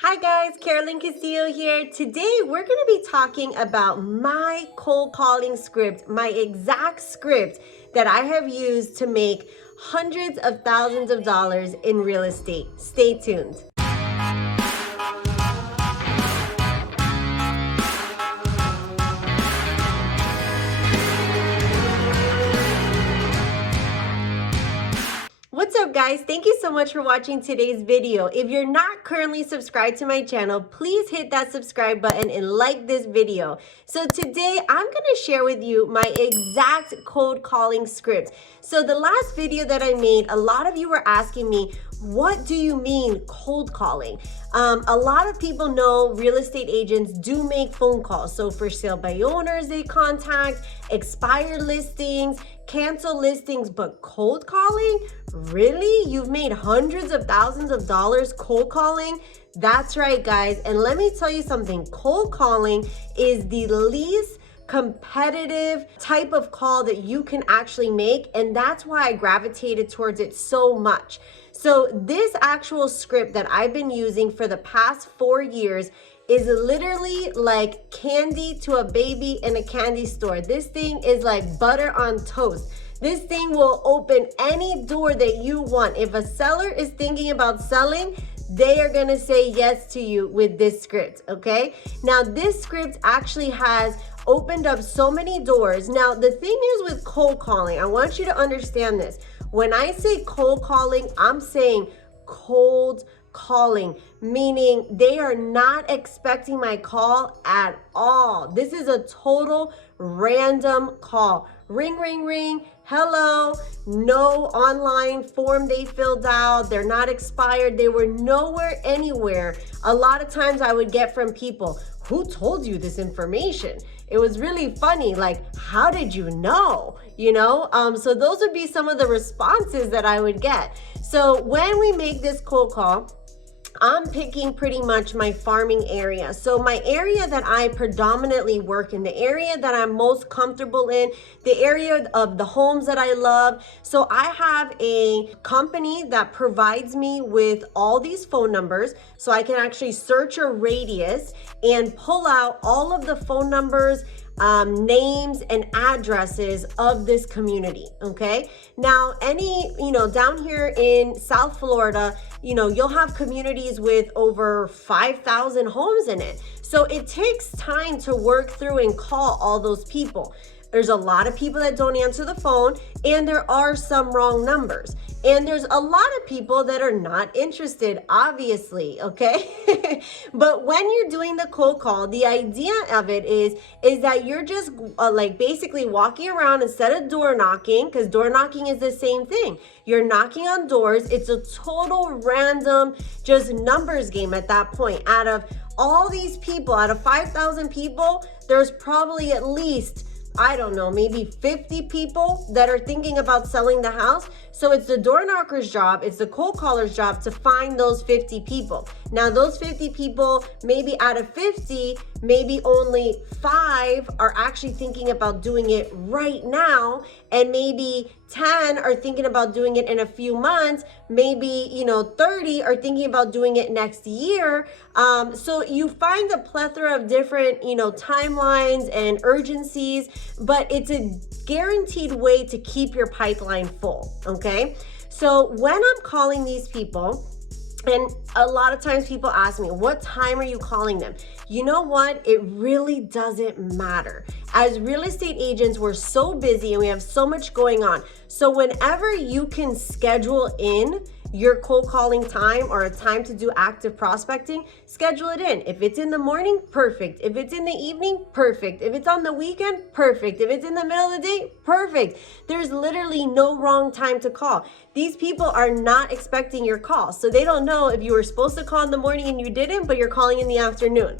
Hi guys, Carolyn Castillo here. Today we're going to be talking about my cold calling script, my exact script that I have used to make hundreds of thousands of dollars in real estate. Stay tuned. What's up guys? Thank you so much for watching today's video. If you're not currently subscribed to my channel, please hit that subscribe button and like this video. So today I'm going to share with you my exact cold calling script. So the last video that I made, a lot of you were asking me, what do you mean cold calling? A lot of people know real estate agents do make phone calls. So for sale by owners, they contact, expired listings, cancel listings, but cold calling? Really? You've made hundreds of thousands of dollars cold calling? That's right, guys. And let me tell you something. Cold calling is the least competitive type of call that you can actually make. And that's why I gravitated towards it so much. So this actual script that I've been using for the past 4 years is literally like candy to a baby in a candy store. This thing is like butter on toast. This thing will open any door that you want. If a seller is thinking about selling, they are gonna say yes to you with this script, okay? Now this script actually has opened up so many doors. Now the thing is with cold calling, I want you to understand this. When I say cold calling, I'm saying cold calling, meaning they are not expecting my call at all. This is a total random call. Ring, ring, ring. Hello. No online form they filled out. They're not expired. They were nowhere, anywhere. A lot of times I would get from people, who told you this information? It was really funny. Like, how did you know? You know, so those would be some of the responses that I would get. So when we make this cold call, I'm picking pretty much my farming area. So my area that I predominantly work in, the area that I'm most comfortable in, the area of the homes that I love. So I have a company that provides me with all these phone numbers. So I can actually search a radius and pull out all of the phone numbers, names and addresses of this community. Okay. Now, down here in South Florida, you'll have communities with over 5,000 homes in it. So it takes time to work through and call all those people. There's a lot of people that don't answer the phone, and there are some wrong numbers. And there's a lot of people that are not interested, obviously, okay? But when you're doing the cold call, the idea of it is that you're just basically walking around instead of door knocking, because door knocking is the same thing. You're knocking on doors. It's a total random, just numbers game at that point. Out of all these people, out of 5,000 people, there's probably at least, I don't know, maybe 50 people that are thinking about selling the house. So it's the door knocker's job, it's the cold caller's job to find those 50 people. Now those 50 people, maybe out of 50, maybe only 5 are actually thinking about doing it right now, and maybe 10 are thinking about doing it in a few months, maybe 30 are thinking about doing it next year. So you find a plethora of different timelines and urgencies, but it's a guaranteed way to keep your pipeline full. Okay, so when I'm calling these people, and a lot of times people ask me, what time are you calling them? You know what? It really doesn't matter. As real estate agents, we're so busy and we have so much going on. So whenever you can schedule in your cold calling time or a time to do active prospecting, schedule it in. If it's in the morning, perfect. If it's in the evening, perfect. If it's on the weekend, perfect. If it's in the middle of the day, perfect. There's literally no wrong time to call. These people are not expecting your call. So they don't know if you were supposed to call in the morning and you didn't, but you're calling in the afternoon.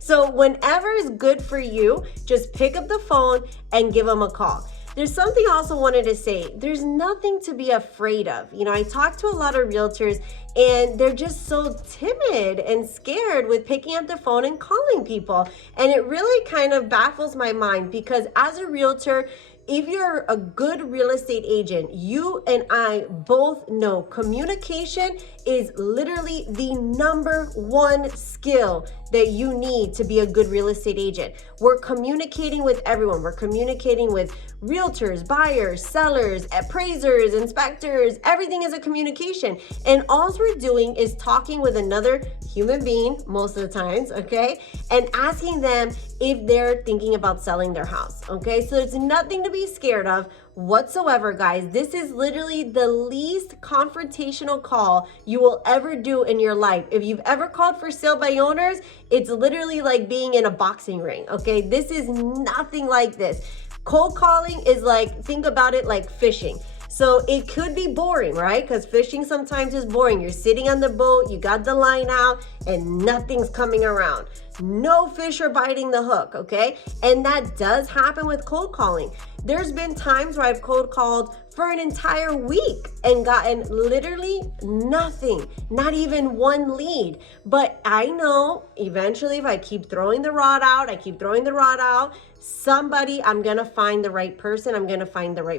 So whenever is good for you, just pick up the phone and give them a call. There's something I also wanted to say. There's nothing to be afraid of. I talk to a lot of realtors and they're just so timid and scared with picking up the phone and calling people. And it really kind of baffles my mind, because as a realtor, if you're a good real estate agent, you and I both know communication is literally the number one skill that you need to be a good real estate agent. We're communicating with everyone. We're communicating with realtors, buyers, sellers, appraisers, inspectors. Everything is a communication. And all we're doing is talking with another human being most of the times, okay? And asking them if they're thinking about selling their house, okay? So there's nothing to be scared of whatsoever, guys. This is literally the least confrontational call you will ever do in your life. If you've ever called for sale by owners, it's literally like being in a boxing ring, okay? This is nothing like this. Cold calling is like, think about it like fishing. So it could be boring, right? Because fishing sometimes is boring. You're sitting on the boat, you got the line out, and nothing's coming around. No fish are biting the hook, okay? And that does happen with cold calling. There's been times where I've cold called for an entire week and gotten literally nothing, not even one lead. But I know eventually if I keep throwing the rod out, I'm gonna find the right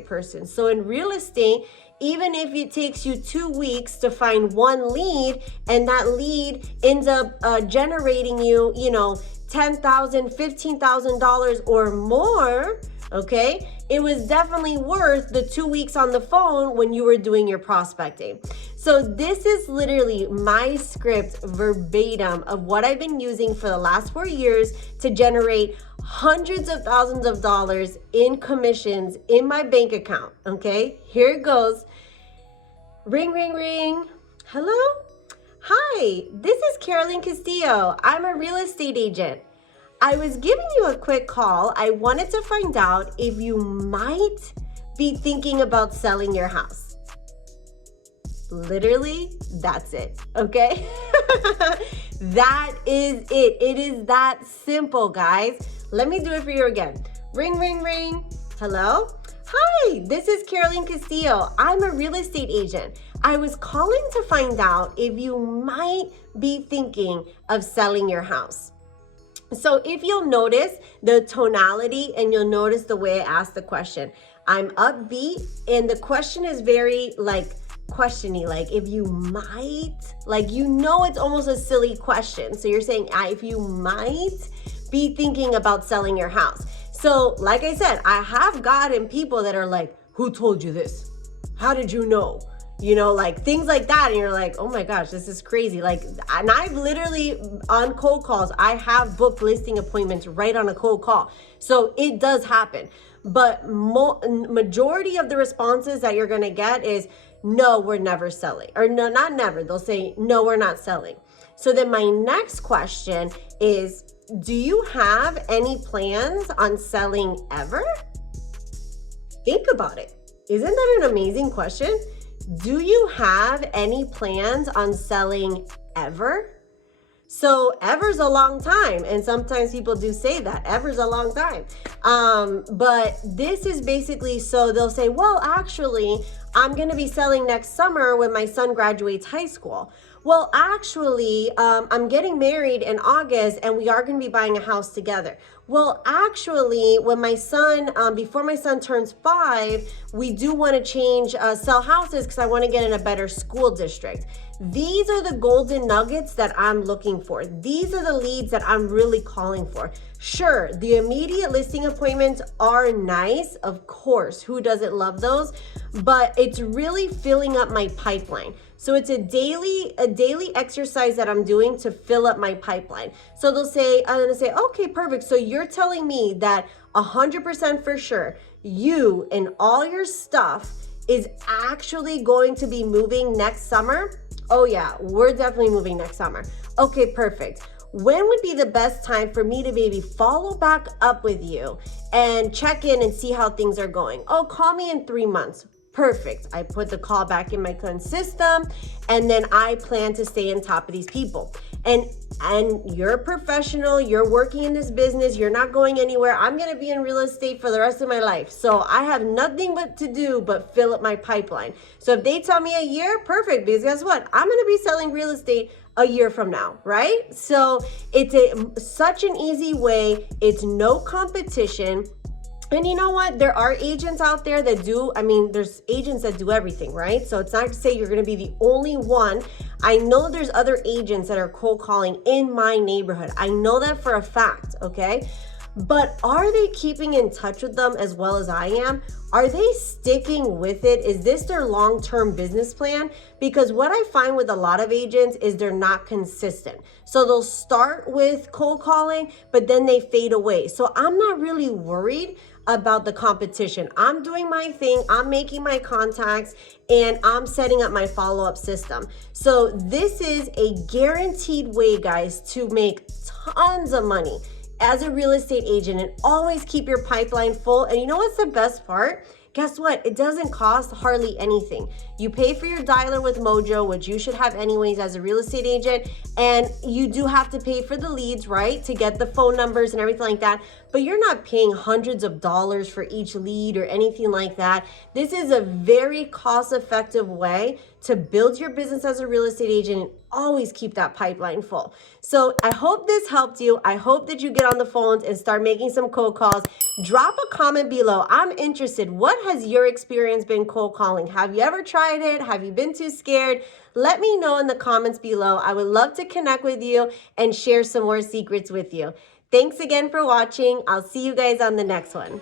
person. So in real estate, even if it takes you 2 weeks to find one lead and that lead ends up generating you, $10,000, $15,000 or more, okay? It was definitely worth the 2 weeks on the phone when you were doing your prospecting. So this is literally my script verbatim of what I've been using for the last 4 years to generate hundreds of thousands of dollars in commissions in my bank account, okay? Here it goes. Ring, ring, ring. Hello? Hi, this is Carolyn Castillo. I'm a real estate agent. I was giving you a quick call. I wanted to find out if you might be thinking about selling your house. Literally, that's it, okay? That is it. It is that simple, guys. Let me do it for you again. Ring, ring, ring. Hello? Hi, this is Carolyn Castillo. I'm a real estate agent. I was calling to find out if you might be thinking of selling your house. So if you'll notice the tonality and you'll notice the way I asked the question, I'm upbeat and the question is very questiony, like if you might, it's almost a silly question. So you're saying if you might be thinking about selling your house. So like I said, I have gotten people that are like, who told you this? How did you know? Things like that. And you're like, oh my gosh, this is crazy. And I've literally on cold calls, I have booked listing appointments right on a cold call. So it does happen. But majority of the responses that you're going to get is, no, we're never selling. Or no, not never. They'll say, no, we're not selling. So then my next question is, do you have any plans on selling ever? Think about it. Isn't that an amazing question? Do you have any plans on selling ever? So ever's a long time. And sometimes people do say that ever's a long time. But this is basically, so they'll say, well, actually, I'm going to be selling next summer when my son graduates high school. Well, actually, I'm getting married in August and we are going to be buying a house together. Well, actually, when my son, before my son turns 5, we do want to change, sell houses because I want to get in a better school district. These are the golden nuggets that I'm looking for. These are the leads that I'm really calling for. Sure, the immediate listing appointments are nice, of course. Who doesn't love those? But it's really filling up my pipeline. So it's a daily exercise that I'm doing to fill up my pipeline. So I'm gonna say, okay, perfect. So you're telling me that 100% for sure, you and all your stuff is actually going to be moving next summer? Oh yeah, we're definitely moving next summer. Okay, perfect. When would be the best time for me to maybe follow back up with you and check in and see how things are going? Oh, call me in 3 months. Perfect. I put the call back in my current system, and then I plan to stay on top of these people. And you're a professional, you're working in this business, you're not going anywhere. I'm going to be in real estate for the rest of my life. So I have nothing but to do but fill up my pipeline. So if they tell me a year, perfect, because guess what? I'm going to be selling real estate a year from now, right? So it's such an easy way. It's no competition. And you know what? There are agents out there that do, I mean, there's agents that do everything, right? So it's not to say you're going to be the only one. I know there's other agents that are cold calling in my neighborhood. I know that for a fact, okay? But are they keeping in touch with them as well as I am? Are they sticking with it? Is this their long-term business plan? Because what I find with a lot of agents is they're not consistent. So they'll start with cold calling, but then they fade away. So I'm not really worried about the competition. I'm doing my thing, I'm making my contacts, and I'm setting up my follow-up system. So this is a guaranteed way, guys, to make tons of money as a real estate agent, and always keep your pipeline full. And you know what's the best part? Guess what? It doesn't cost hardly anything. You pay for your dialer with Mojo, which you should have anyways as a real estate agent, and you do have to pay for the leads, right, to get the phone numbers and everything like that, but you're not paying hundreds of dollars for each lead or anything like that. This is a very cost-effective way to build your business as a real estate agent and always keep that pipeline full. So I hope this helped you. I hope that you get on the phones and start making some cold calls. Drop a comment below. I'm interested. What has your experience been cold calling? Have you ever tried it? Have you been too scared? Let me know in the comments below. I would love to connect with you and share some more secrets with you. Thanks again for watching. I'll see you guys on the next one.